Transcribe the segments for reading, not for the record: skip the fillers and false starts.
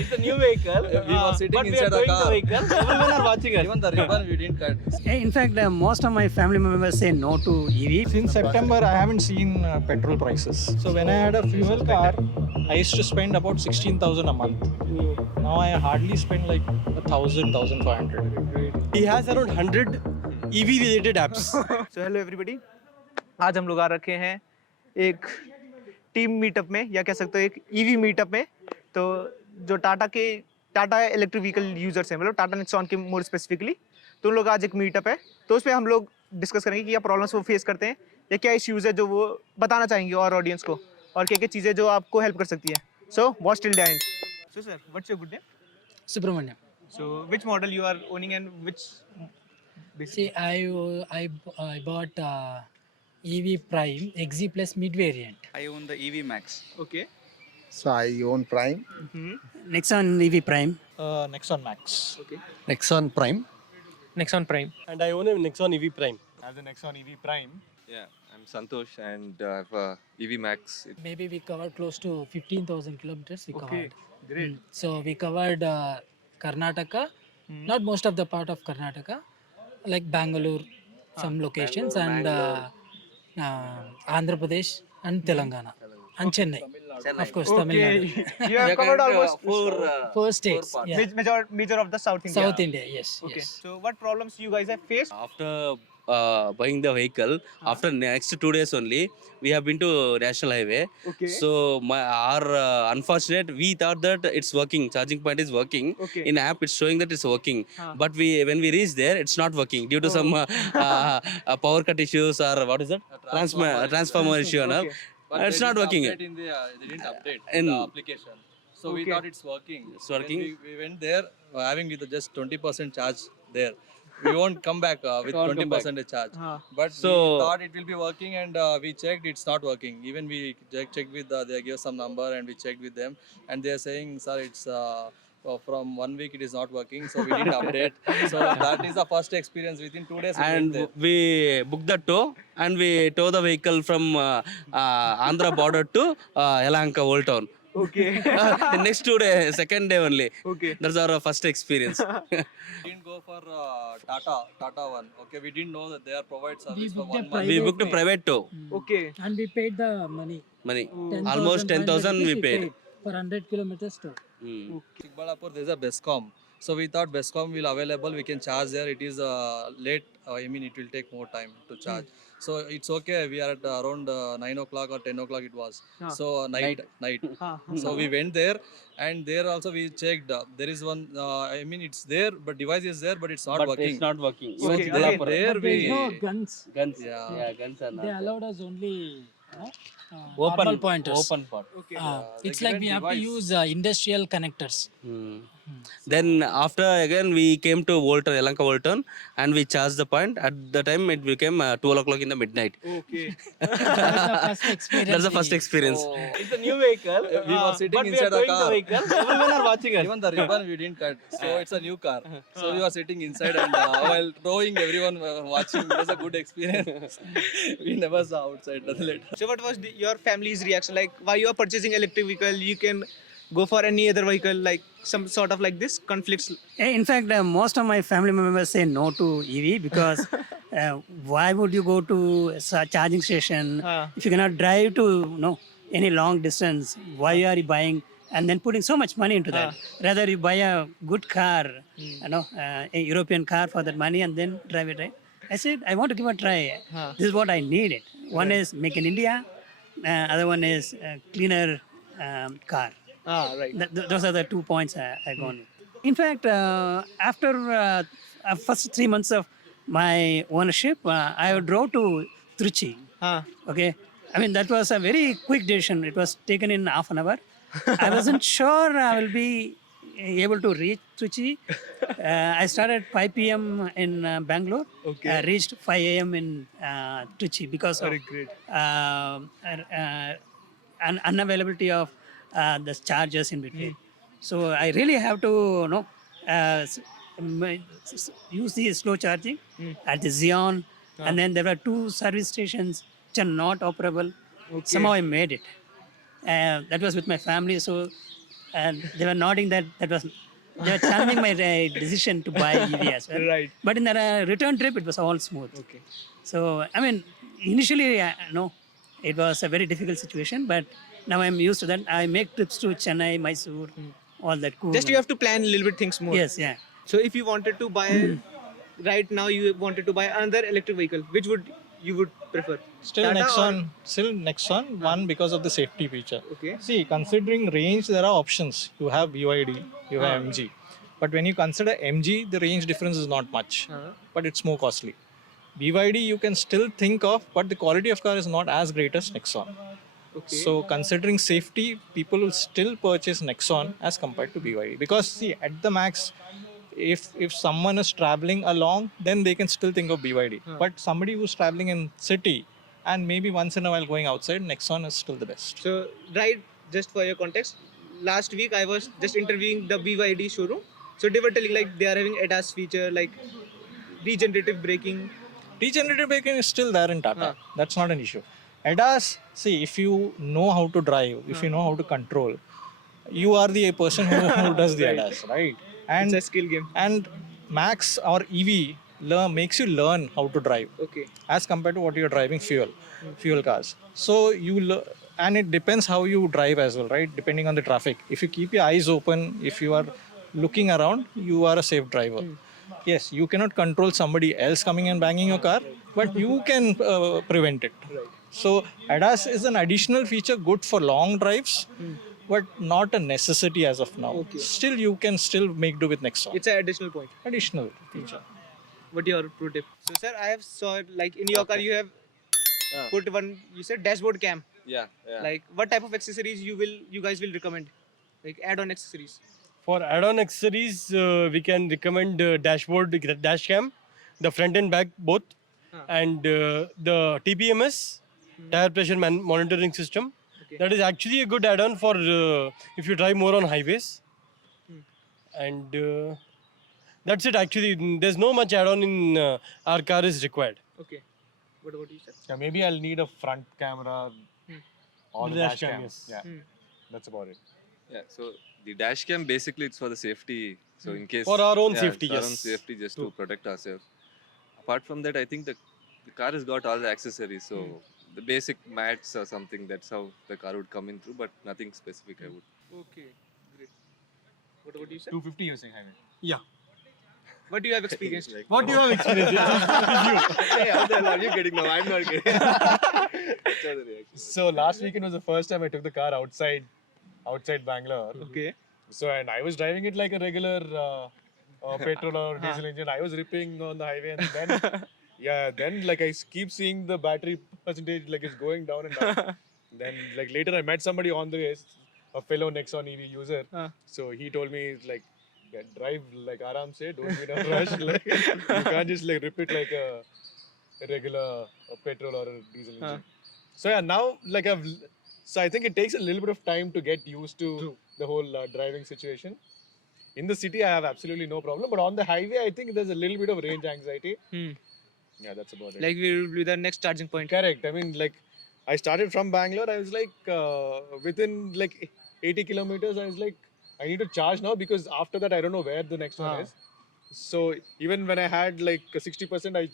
It's a new vehicle. We were sitting but inside we are a car. the vehicle. Everyone are watching us. Even the ribbon we didn't cut. In fact, most of my family members say no to EV. Since September, I haven't seen petrol prices. So when I had a fuel car, I used to spend about 16,000 a month. Now I hardly spend like 1,000, 1,500. He has around 100 EV related apps. So hello everybody, आज हम लोग आ रखे हैं एक team meetup में, या कह सकते हो एक ईवी मीटअप में। तो जो टाटा इलेक्ट्रिक व्हीकल यूजर्स हैं, मतलब टाटा नेक्सॉन के मोर स्पेसिफिकली, तो उन लोग आज एक मीटअप है, तो उसमें हम लोग डिस्कस करेंगे कि क्या प्रॉब्लम्स वो फेस करते हैं या क्या इश्यूज है जो वो बताना चाहेंगे और ऑडियंस को, और क्या क्या चीज़ें जो आपको हेल्प कर सकती है। So watch till the end. So sir, what's your good name? Subramaniam. So which model you are owning and which? See, I bought EV Prime XE Plus mid variant. I own the EV Max. Okay. So I own Prime. Nexon EV Prime. Nexon Max. Okay. Nexon Prime. Nexon Prime. And I own a Nexon EV Prime. I have the Nexon EV Prime. Yeah, I'm Santosh and I have a EV Max. Maybe we covered close to 15,000 kilometers. We Okay, covered. great. So we covered Karnataka, not most of the part of Karnataka, like Bangalore, some locations, and Andhra Pradesh and Telangana and Chennai. Of course, Tamil Nadu. You have covered almost Four states. Yeah. major of the South India. South India, yes. Okay. Yes. So what problems you guys have faced? After buying the vehicle, after next 2 days only, we have been to National Highway. Okay. So our unfortunate, we thought that it's working, charging point is working. Okay. In app, it's showing that it's working. But when we reach there, it's not working due to some power cut issues or what is it? Transformer issue. No? Okay. But It's they not didn't working. update in the, they didn't update In- the application. So we Okay. thought it's working. It's working. When we went there, having with just 20% charge there. We won't come back with Won't come 20% charge. But So- we thought it will be working and we checked, it's not working. Even we checked with, they gave some number and we checked with them and they are saying, sir, it's from 1 week it is not working, so we didn't update. So that is the first experience. Within 2 days we went And there. we booked the tow and we tow the vehicle from Andhra border to Yelahanka Old Town. Okay. The next 2 days, second day only. Okay. That's our first experience. We didn't go for Tata one. Okay, we didn't know that they are provide service for 1 month. We booked a private tow. Okay. And we paid the money. Almost 10,000 we paid. For 100 kilometers tow. Chikbalapur, there's a Bescom. So we thought Bescom will available. We can charge there. It is late. I mean, it will take more time to charge. So it's okay. We are at around 9 o'clock or 10 o'clock it was. So night. So we went there and there also we checked. There is one, I mean, it's there, but device is there, but it's not But working. it's not working. So Okay, there, again. there But there is we... no guns. Guns. Yeah. Guns are not They there. allowed us only Open normal pointers. Open part. Okay. It's like we have to use industrial connectors. Then after again we came to Volton, Yelahanka Volton, and we charged the point. At the time it became 12 o'clock in the midnight. Okay. That's the first experience. That's the first experience. It's a new vehicle. We were sitting but inside we a are towing car. the vehicle. Everyone are watching us. Even the ribbon we didn't cut. So it's a new car. So we were sitting inside and while throwing, everyone watching. It was a good experience. We never saw outside. So what was your family's reaction? Like, why you are purchasing electric vehicle? You can go for any other vehicle, like some sort of like this conflicts. In fact, most of my family members say no to EV because why would you go to a charging station if you cannot drive to any long distance? Why are you buying and then putting so much money into that? Rather you buy a good car, a European car for that money and then drive it, right? I said, I want to give a try. This is what I needed. One is make in India, other one is cleaner car. Right. Those are the 2 points I gone with. In fact, after first 3 months of my ownership, I drove to Trichy. Okay, I mean that was a very quick decision. It was taken in half an hour. I wasn't sure I will be able to reach Trichy. I started 5 p.m. in Bangalore. Okay. Reached 5 a.m. in Trichy because of an unavailability of the charges in between. So I really have to use the slow charging at the Xeon, and then there were 2 service stations which are not operable. Somehow I made it. That was with my family, so and they were nodding that was they were challenging my decision to buy EV as well. Right. But in the return trip, it was all smooth. Okay. So I mean, initially, no, it was a very difficult situation, but now I'm used to that. I make trips to Chennai, Mysore, all that cool. Just you have to plan a little bit things more. Yes, yeah. So if you wanted to buy right now, you wanted to buy another electric vehicle, which would you would prefer? Still Tata Nexon, still Nexon, one because of the safety feature. Okay. See, considering range, there are options. You have BYD, you have MG. But when you consider MG, the range difference is not much, but it's more costly. BYD you can still think of, but the quality of car is not as great as Nexon. Okay. So considering safety, people will still purchase Nexon as compared to BYD. Because see, at the max, if someone is traveling along, then they can still think of BYD. But somebody who's traveling in city and maybe once in a while going outside, Nexon is still the best. So right, just for your context, last week I was just interviewing the BYD showroom. So they were telling like they are having ADAS feature like regenerative braking. Regenerative braking is still there in Tata. That's not an issue. ADAS, see, if you know how to drive, if you know how to control, you are the person who does the ADAS, right? And It's a skill game. and Max or EV makes you learn how to drive Okay. as compared to what you're driving fuel cars. So and it depends how you drive as well, right? Depending on the traffic. If you keep your eyes open, if you are looking around, you are a safe driver. Yes, you cannot control somebody else coming and banging your car, but you can prevent it. So ADAS is an additional feature good for long drives, but not a necessity as of now. Okay. Still, you can still make do with Nexon. It's an additional point. Additional feature. What your pro tip? So sir, I have saw like in your car you have put one. You said dashboard cam. Yeah, yeah. Like what type of accessories you guys will recommend? Like add-on accessories. For add-on accessories, we can recommend dashboard, dash cam, the front and back both, and the TPMS, tire pressure monitoring system. Okay. That is actually a good add-on for if you drive more on highways. And that's it actually. There's no much add-on in our car is required. Okay. What about you, sir? Yeah, maybe I'll need a front camera or the Dash dash cam, cam. yes. Yeah, that's about it. Yeah, so the dash cam basically it's for the safety. So in case For our own yeah, safety, it's our own yes. safety just True. to protect ourselves. Apart from that, I think the car has got all the accessories. So the basic mats or something. That's how the car would come in through, but nothing specific. I would. Okay. Great. What about you, sir? 250 you're saying, highway. Yeah. What do you have experienced? What do you have experienced? How the hell are you getting now? I'm not getting. So last weekend was the first time I took the car outside Bangalore. Okay. So and I was driving it like a regular petrol or diesel engine. I was ripping on the highway and then like I keep seeing the battery percentage like it's going down and down. Then like later I met somebody on the way, a fellow Nexon EV user. So he told me like, yeah, drive like aram se, don't be in a rush. Like you can't just like rip it like a regular petrol or a diesel engine. So yeah, now like so I think it takes a little bit of time to get used to the whole driving situation. In the city, I have absolutely no problem, but on the highway, I think there's a little bit of range anxiety. Yeah, that's about it. Like we will be the next charging point. Correct. I mean, like I started from Bangalore. I was like within like 80 kilometers. I was like, I need to charge now because after that I don't know where the next one is. So even when I had like 60%,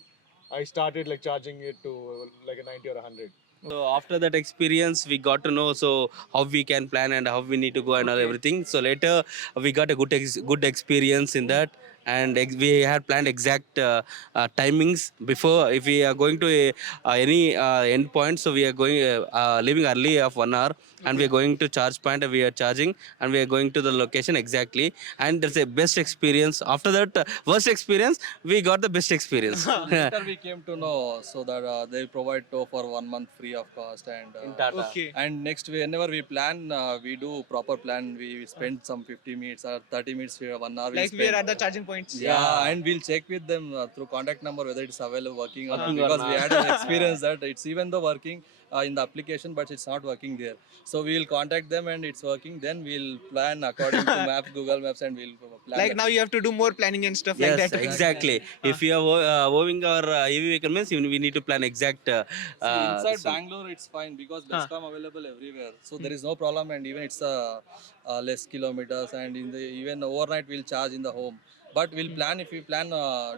I started like charging it to like a 90 or 100. So after that experience, we got to know so how we can plan and how we need to go and all everything. So later we got a good experience in that, and we had planned exact timings before. If we are going to any end point, so we are going leaving early of 1 hour, and we are going to charge point. And we are charging, and we are going to the location exactly. And that's a best experience. After that worst experience, we got the best experience. Later we came to know so that they provide tow for 1 month free of cost and Okay. and next whenever we plan we do proper plan. We spend some 50 minutes or 30 minutes here 1 hour. Like we are at the charging points. Yeah, and we'll check with them through contact number whether it's available working or not, because we had an experience that it's even though working, in the application, but it's not working there. So we will contact them and it's working. Then we'll plan according to maps, Google Maps, and we'll plan. Like that. now you have to do more planning and stuff like Yes, that. exactly. If we are moving our EV vehicle means we need to plan exact. See, inside so- Bangalore, it's fine because Bescom available everywhere, so there is no problem, and even it's less kilometers, and in the even overnight we'll charge in the home. But we'll plan if we plan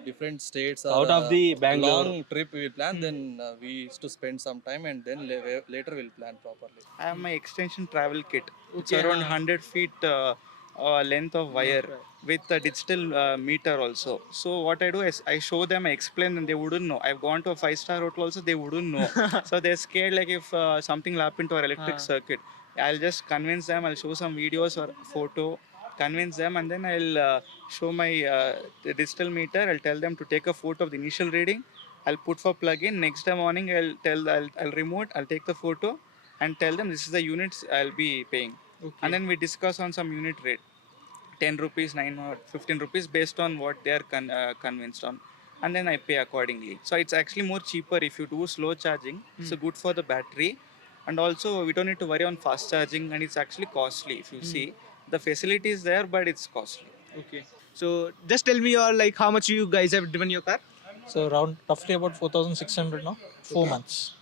different states or Out of the Bangalore. long trip we will plan. Then we used to spend some time, and then later we'll plan properly. I have my extension travel kit. It's Okay, around 100 feet length of wire with a digital meter also. So what I do is I show them, I explain, and they wouldn't know. I've gone to a 5-star hotel also, they wouldn't know. So they're scared like if something will happen to our electric circuit. I'll just convince them. I'll show some videos or photo, convince them, and then I'll show my the digital meter. I'll tell them to take a photo of the initial reading. I'll put for plug-in. Next day morning, I'll remove it. I'll take the photo and tell them this is the units I'll be paying. And then we discuss on some unit rate, 10 rupees, 9 or 15 rupees based on what they are convinced on. And then I pay accordingly. So it's actually more cheaper if you do slow charging. It's good for the battery. And also we don't need to worry on fast charging, and it's actually costly if you see. The facility is there, but it's costly. Okay. So just tell me your like how much you guys have driven your car. So around roughly about 4,600 now, 4 months.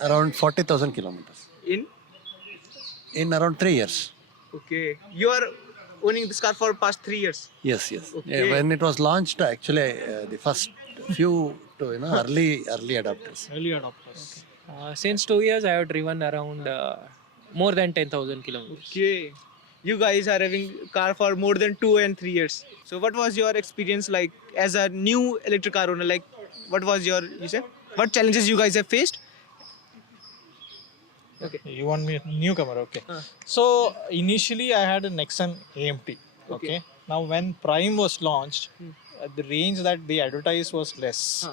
Around 40,000 kilometers. In In around 3 years. okay. You are owning this car for past 3 years. Yes, yes. Okay. Yeah, when it was launched, actually, the first few early adopters. Early adopters. Since 2 years, I have driven around more than 10,000 kilometers. Okay. You guys are having car for more than 2 and 3 years. So what was your experience like as a new electric car owner? Like what was your what challenges you guys have faced? You want me newcomer? Okay. So initially I had a Nexon AMT. Okay. Now when Prime was launched, the range that they advertised was less.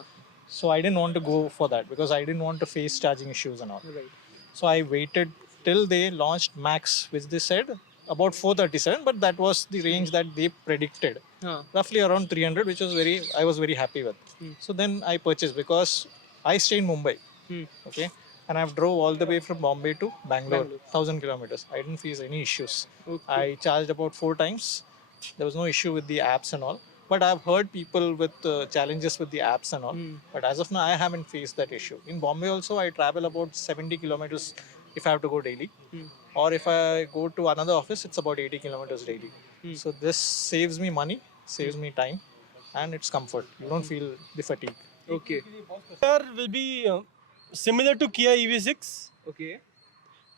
So I didn't want to go for that because I didn't want to face charging issues and all. Right. So I waited till they launched Max, which they said about 437, but that was the range that they predicted. Roughly around 300, which was I was very happy with. So then I purchased because I stay in Mumbai. Okay. And I've drove all the way from Bombay to Bangalore, 1,000 kilometers. I didn't face any issues. I charged about 4 times. There was no issue with the apps and all. But I've heard people with challenges with the apps and all. But as of now, I haven't faced that issue. In Bombay also, I travel about 70 kilometers if I have to go daily. Or if I go to another office, it's about 80 kilometers daily. So this saves me money, saves me time, and it's comfort. You don't feel the fatigue. Okay. Car will be similar to Kia EV6. Okay.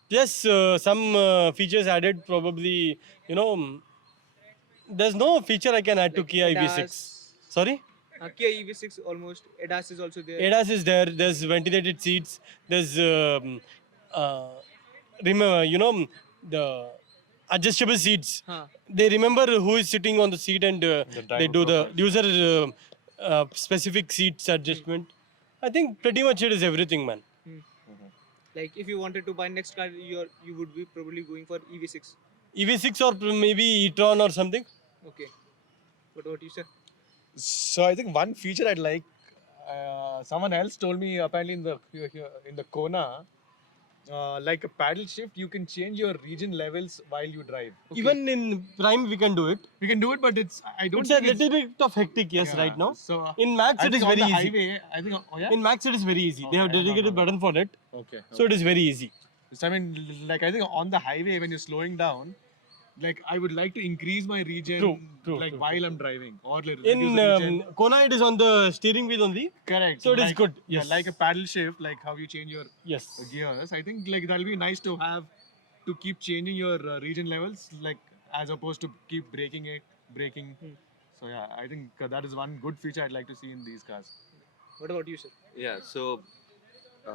Yes, some features added probably, there's no feature I can add to Kia EV6. Sorry? Kia EV6 almost ADAS is also there. ADAS is there, there's ventilated seats, there's, the adjustable seats. They remember who is sitting on the seat and they do the user specific seats adjustment. I think pretty much it is everything, man. Like if you wanted to buy next car, you would be probably going for EV6. EV6 or maybe e-tron or something. Okay. What about you, sir? So I think one feature I'd like. Someone else told me apparently in the Kona, like a paddle shift, you can change your region levels while you drive. Even in Prime we can do it. We can do it, but I don't It's a think little bit of hectic, yes, Yeah, right now. so, In Max I it is think on very the easy. highway, I think, In Max it is very easy. They have Okay, dedicated button for it. Okay. So it is very easy. So I mean, like I think on the highway when you're slowing down, like I would like to increase my region, while I'm driving, or like, reduce In the region. Kona it is on the steering wheel only. Correct. So it is like, good. Yeah, Yes. like a paddle shift, like how you change your Yes. gears. I think like that'll be nice to have to keep changing your region levels, like as opposed to keep braking. So yeah, I think that is one good feature I'd like to see in these cars. What about you, sir? Yeah, so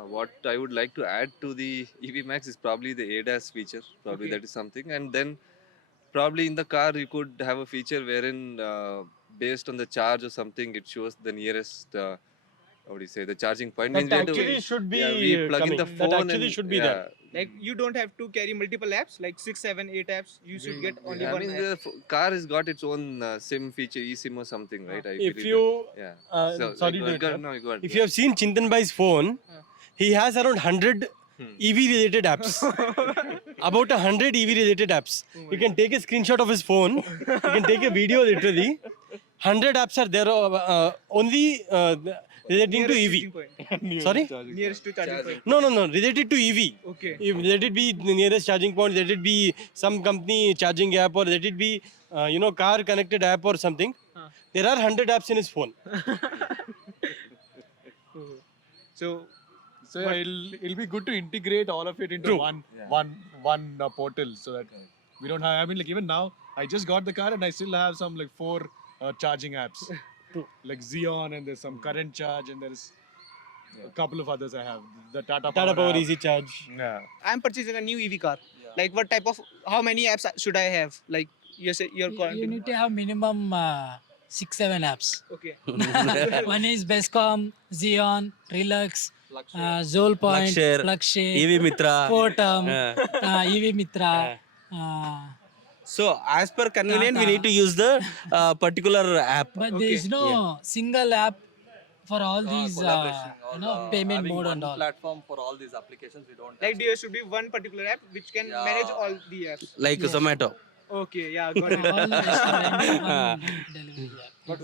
what I would like to add to the EV Max is probably the ADAS feature. Probably that is something. And then probably in the car you could have a feature wherein based on the charge or something, it shows the nearest, the charging point. That Means we have to- actually should be we plug in coming. the That phone actually and- should be yeah. there. Like you don't have to carry multiple apps, like 6, 7, 8 apps. You should get only I one mean, app. the car has got its own SIM feature, eSIM or something, right? I If believe you, that. Yeah. sorry go to ahead, interrupt. no, go ahead. If you have seen Chintan Bhai's phone, he has around 100 EV related apps. About 100 EV related apps. You can take a screenshot of his phone. You can take a video literally. 100 apps are there only relating to EV. Sorry? Nearest to charging point. No. Related to EV. Okay. Let it be the nearest charging point. Let it be some company charging app, or let it be car connected app or something. There are 100 apps in his phone. So So yeah, it'll be good to integrate all of it into True. one portal, so that we don't have. I mean, like even now, I just got the car and I still have some like 4 charging apps, like Xeon, and there's some current charge, and there's a couple of others I have. The Tata Tata Power app. Easy Charge. Yeah. I'm purchasing a new EV car. Like what type of, how many apps should I have? Like you say you're You need to have minimum 6-7 apps. Okay. One is Bescom, Xeon, Relux, Zol Point, Plugshare, Plugshare, EV Mitra. Fortum, EV Mitra. So as per convenient, we Tata. need to use the particular app. But there is no single app for all these payment having mode one and all. platform for all these applications, we don't. Like there should be one particular app which can manage all the apps. Like Zomato. Okay, yeah, got it. All the restaurants, one delivery app. But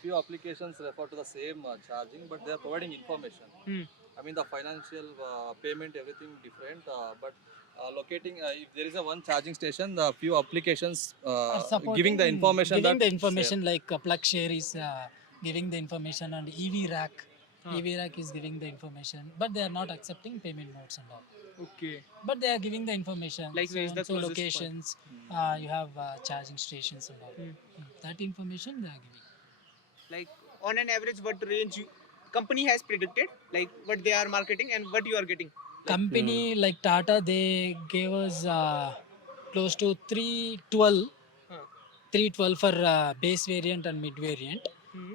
few applications refer to the same charging, but they are providing information. I mean the financial payment, everything different. But locating, if there is a one charging station, the few applications Are supporting giving the information. giving that the information like Plugshare is giving the information, and EV Rack. EV Rack is giving the information, but they are not accepting payment modes and all. Okay. But they are giving the information. Like so where is and the so closest locations, you have charging stations and all. That information they are giving. Like on an average, what range company has predicted? Like what they are marketing and what you are getting? Company like Tata, they gave us close to 312, 312 for base variant and mid variant.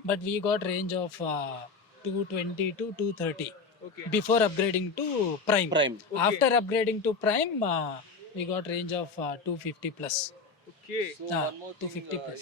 But we got range of 220 to 230 Okay. before upgrading to Prime. Prime. After upgrading to Prime, we got range of 250 plus. Okay. So Ah, one more thing, 250 plus.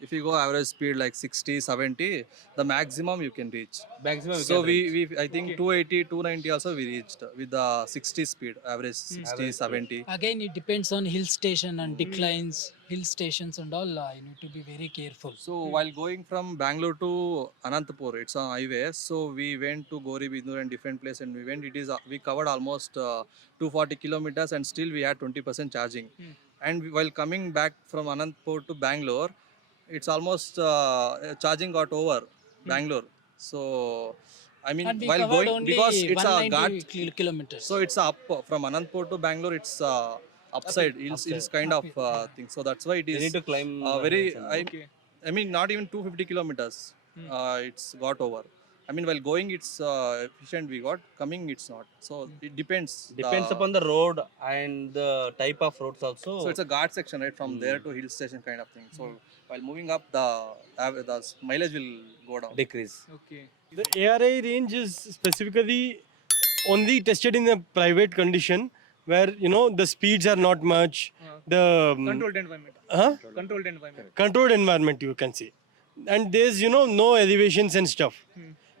if you go average speed like 60, 70, the maximum you can reach. Maximum. So we I think 280, 290 also we reached with the 60 speed, average 60, 70. Again, it depends on hill station and declines, hill stations and all. You need to be very careful. So while going from Bangalore to Anantapur, it's on highway. So we went to Goribindur and different place, and we covered almost 240 kilometers, and still we had 20% charging. And while coming back from Anantapur to Bangalore, it's almost charging got over Bangalore. So I mean, And we while covered going, only because it's a 190 ghat, kilometers. so it's up from Anantapur to Bangalore. It's upside hills kind of thing. So that's why it You is need to climb. very. I mean, not even 250 kilometers. It's got over. I mean, while going, it's efficient. We got coming, it's not. So it depends. Depends upon the road and the type of roads also. So it's a guard section, right? From there to hill station kind of thing. So while moving up, the mileage will go down. decrease. Okay. The ARAI range is specifically only tested in a private condition where the speeds are not much. The Controlled environment. huh? Controlled environment. Controlled environment, you can say, and there's no elevations and stuff.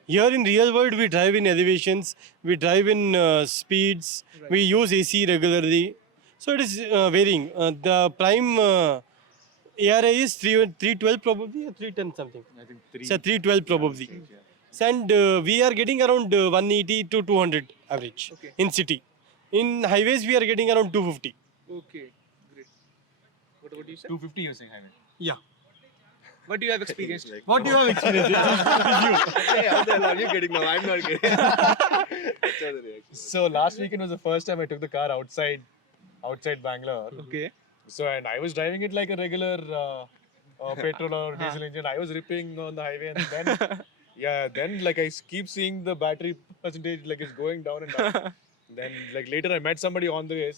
Here in real world, we drive in elevations, we drive in speeds, we use AC regularly, so it is varying. The prime ARA is 312 probably, or 310 something. I think It's a 312 probably. And we are getting around 180 to 200 average in city. In highways, we are getting around 250. Okay. Great. What about you, sir? 250 you're saying, highway. Yeah. What do you have experienced? What do you have experienced? You're getting now. I'm not getting. So last weekend was the first time I took the car outside Bangalore. Okay. So and I was driving it like a regular petrol or diesel engine. I was ripping on the highway, and then like I keep seeing the battery percentage like it's going down and down. Then like later I met somebody on the way,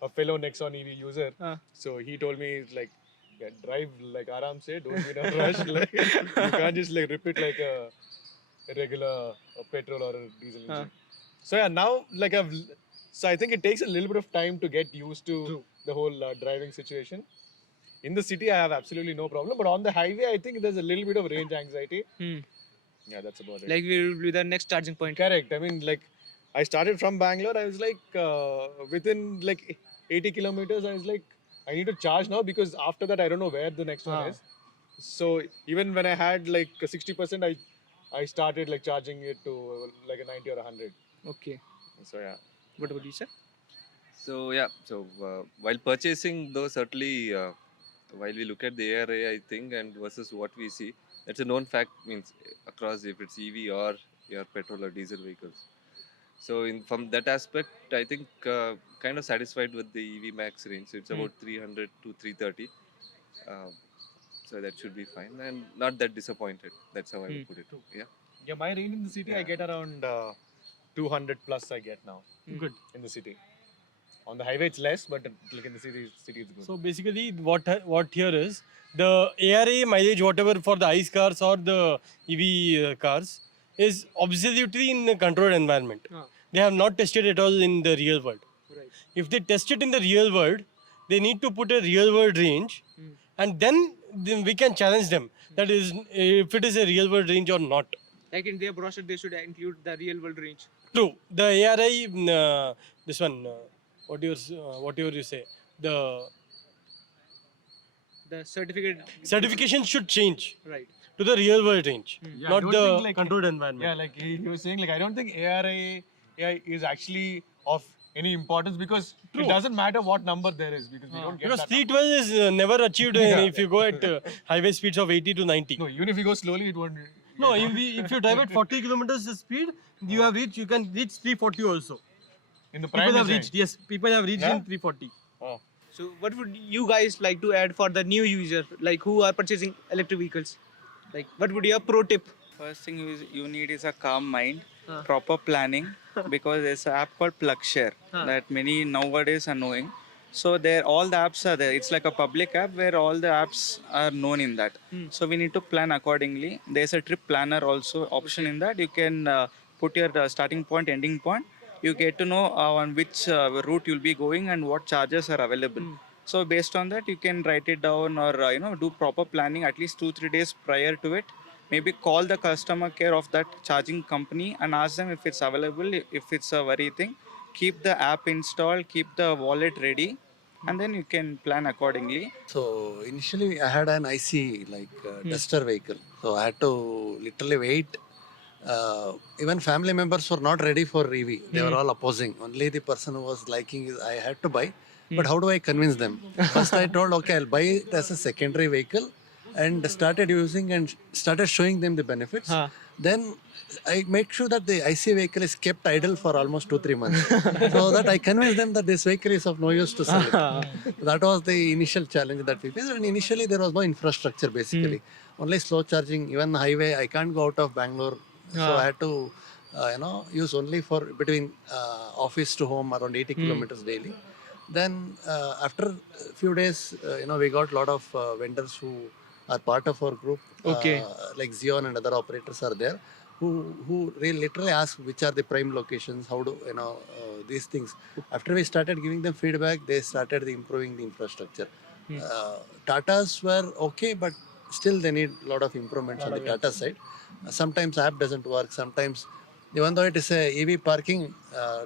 a fellow Nexon EV user. So he told me like, yeah, drive like aram se, don't be in a rush. Like you can't just like rip it like a regular petrol or a diesel engine. So yeah, now like so I think it takes a little bit of time to get used to the whole driving situation. In the city, I have absolutely no problem, but on the highway, I think there's a little bit of range anxiety. Yeah, that's about it. Like we will be the next charging point. Correct. I mean, like I started from Bangalore. I was like, within like 80 kilometers, I was like, I need to charge now because after that, I don't know where the next one is. So even when I had like a 60%, I started like charging it to like a 90 or 100. Okay. So yeah. What about you, sir? So yeah, so while purchasing, though certainly, while we look at the ARA, I think, and versus what we see, it's a known fact means across if it's EV or your petrol or diesel vehicles. So in from that aspect, I think kind of satisfied with the EV Max range. So it's about 300 to 330. Uh, so that should be fine and not that disappointed. That's how I would put it. Yeah. Yeah, my range in the city, I get around 200 plus. I get now. Good. In the city. On the highway, it's less, but like in the city it's good. So basically, what here is the ARA mileage, whatever for the ICE cars or the EV cars, is absolutely in a controlled environment. They have not tested at all in the real world. Right. If they test it in the real world, they need to put a real world range, and then we can challenge them. That is, if it is a real world range or not. Like in their brochure, they should include the real world range. True. The ARI, this one, whatever you say, the The certificate. certification should change Right. to the real world range, Yeah, I not don't the think, like, controlled environment. Yeah, like he was saying, like I don't think ARI is actually of any importance because it doesn't matter what number there is because we don't get Because that. 312 is never achieved if you go at highway speeds of 80 to 90. No, even if you go slowly, it won't. No, if you drive at 40 kilometers speed, you can reach 340 also. In the prime People have design. reached, yes, people have reached Yeah? in 340. Oh. So what would you guys like to add for the new user, like who are purchasing electric vehicles? Like what would your pro tip? First thing you need is a calm mind, proper planning, because there's an app called PlugShare that many nowadays are knowing. So there, all the apps are there. It's like a public app where all the apps are known in that. So we need to plan accordingly. There's a trip planner also option in that. You can put your starting point, ending point. You get to know on which route you'll be going and what charges are available. So based on that, you can write it down or do proper planning at least 2-3 days prior to it. Maybe call the customer care of that charging company and ask them if it's available, if it's a very thing. Keep the app installed, keep the wallet ready, and then you can plan accordingly. So initially I had an IC like duster vehicle. So I had to literally wait. Even family members were not ready for EV. They were all opposing. Only the person who was liking is I had to buy. But how do I convince them? First I told, okay, I'll buy it as a secondary vehicle and started using and started showing them the benefits. Then I make sure that the IC vehicle is kept idle for almost 2-3 months. So that I convinced them that this vehicle is of no use to sell it. That was the initial challenge that we faced. And initially there was no infrastructure basically. Only slow charging, even highway, I can't go out of Bangalore. So I had to use only for between office to home around 80 kilometers daily. Then after a few days, we got a lot of vendors who are part of our group, like Xeon and other operators are there, who really literally ask which are the prime locations, how do these things. After we started giving them feedback, they started improving the infrastructure. Tatas were okay, but still they need a lot of improvements on the Tata side. Sometimes app doesn't work. Sometimes, even though it is a EV parking,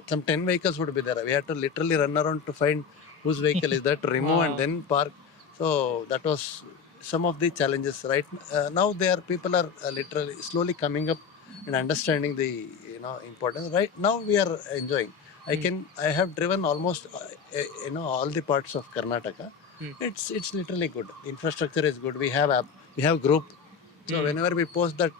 some 10 vehicles would be there. We had to literally run around to find whose vehicle is that, to remove and then park. So that was some of the challenges. Right now, people are literally slowly coming up and understanding the importance. Right now, we are enjoying. I have driven almost all the parts of Karnataka. It's literally good. The infrastructure is good. We have app. We have group. So whenever we post that,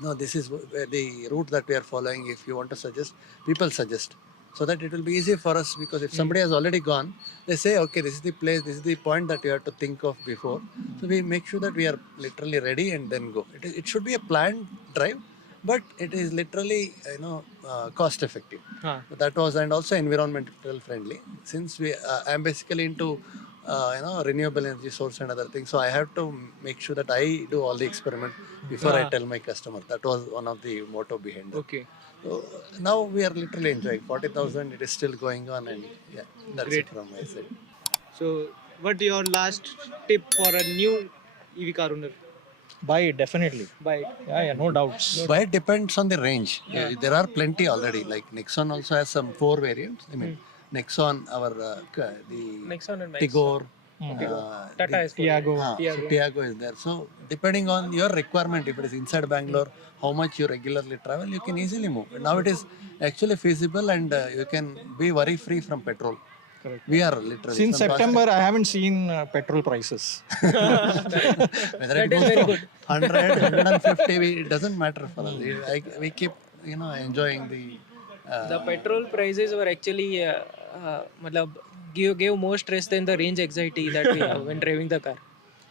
no, this is the route that we are following. If you want to suggest, people suggest, so that it will be easy for us. Because if somebody has already gone, they say, okay, this is the place, this is the point that you have to think of before. So we make sure that we are literally ready and then go. It should be a planned drive, but it is literally cost effective. That was, and also environmental friendly. Since I'm basically into renewable energy source and other things, so I have to make sure that I do all the experiment before I tell my customer. That was one of the motto behind it. Okay. So now we are literally enjoying 40,000. It is still going on, and yeah, that's Great. it from my side. So what your last tip for a new EV car owner? Buy it, definitely. Buy it. Yeah, no doubts. But it depends on the range. There are plenty already. Like Nexon also has some 4 variants. I mean, Nexon, the Nexon and Max. Tigor, Tata is Tiago. So Tiago is there. So depending on your requirement, if it is inside Bangalore, how much you regularly travel, you can easily move. Now it is actually feasible, and you can be worry free from petrol. Correct. We are literally Since from September, I haven't seen petrol prices. whether it goes to 100, 150, it doesn't matter for us. We keep enjoying The petrol prices were actually matlab, gave more stress than the range anxiety that we have when driving the car.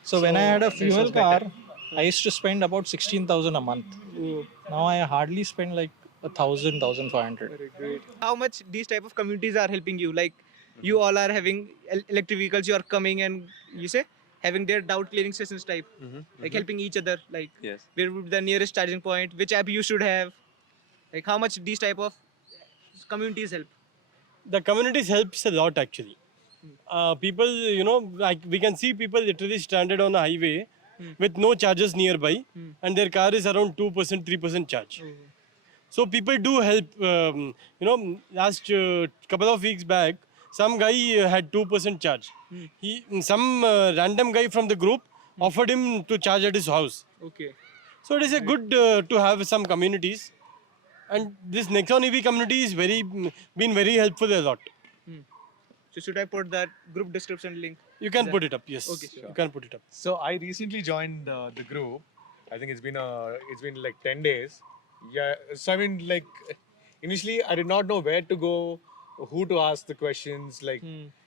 So when I had a this fuel was better. car, I used to spend about 16,000 a month. Now I hardly spend like 1,000, 1,500. How much these type of communities are helping you? Like you all are having electric vehicles, you are coming and you say having their doubt clearing sessions type, like helping each other. Like Yes. where would be the nearest charging point? Which app you should have? Like how much these type of communities help? The communities helps a lot actually. People, like we can see people literally stranded on a highway with no charges nearby, and their car is around 2%, 3% charge. So people do help. Last couple of weeks back, some guy had 2% charge. Some random guy from the group offered him to charge at his house. Okay. So it is a good to have some communities, and this Nexon EV community is been very helpful a lot. So should I put that group description link? You can put it up, yes. Okay, sure. You can put it up. So I recently joined the group. I think it's been like 10 days. Yeah. So I mean, like initially I did not know where to go, who to ask the questions, like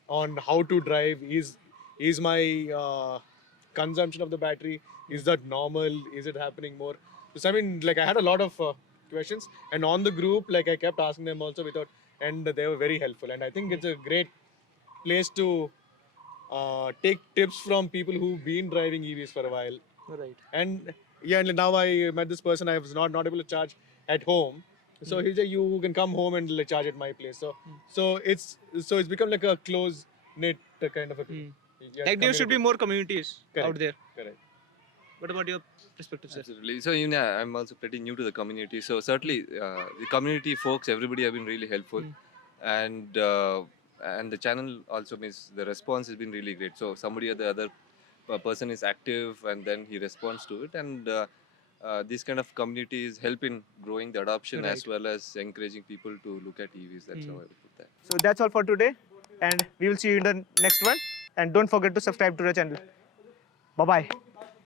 on how to drive. Is my consumption of the battery, is that normal? Is it happening more? So I mean, like I had a lot of questions, and on the group, like I kept asking them also and they were very helpful. And I think it's a great place to take tips from people who've been driving EVs for a while. Right. And yeah, and now I met this person. I was not able to charge at home, so he said you can come home and like, charge at my place. So it's become like a close knit kind of a thing. Yeah, Like there should be community. more communities Correct. out there. Correct. What about your perspective, sir? Absolutely. So I'm also pretty new to the community. So certainly, the community folks, everybody have been really helpful, and the channel also means the response has been really great. So somebody or the other person is active, and then he responds to it, and this kind of communities help in growing the adoption as well as encouraging people to look at EVs. That's how I would put that. So that's all for today, and we will see you in the next one. And don't forget to subscribe to the channel. Bye bye.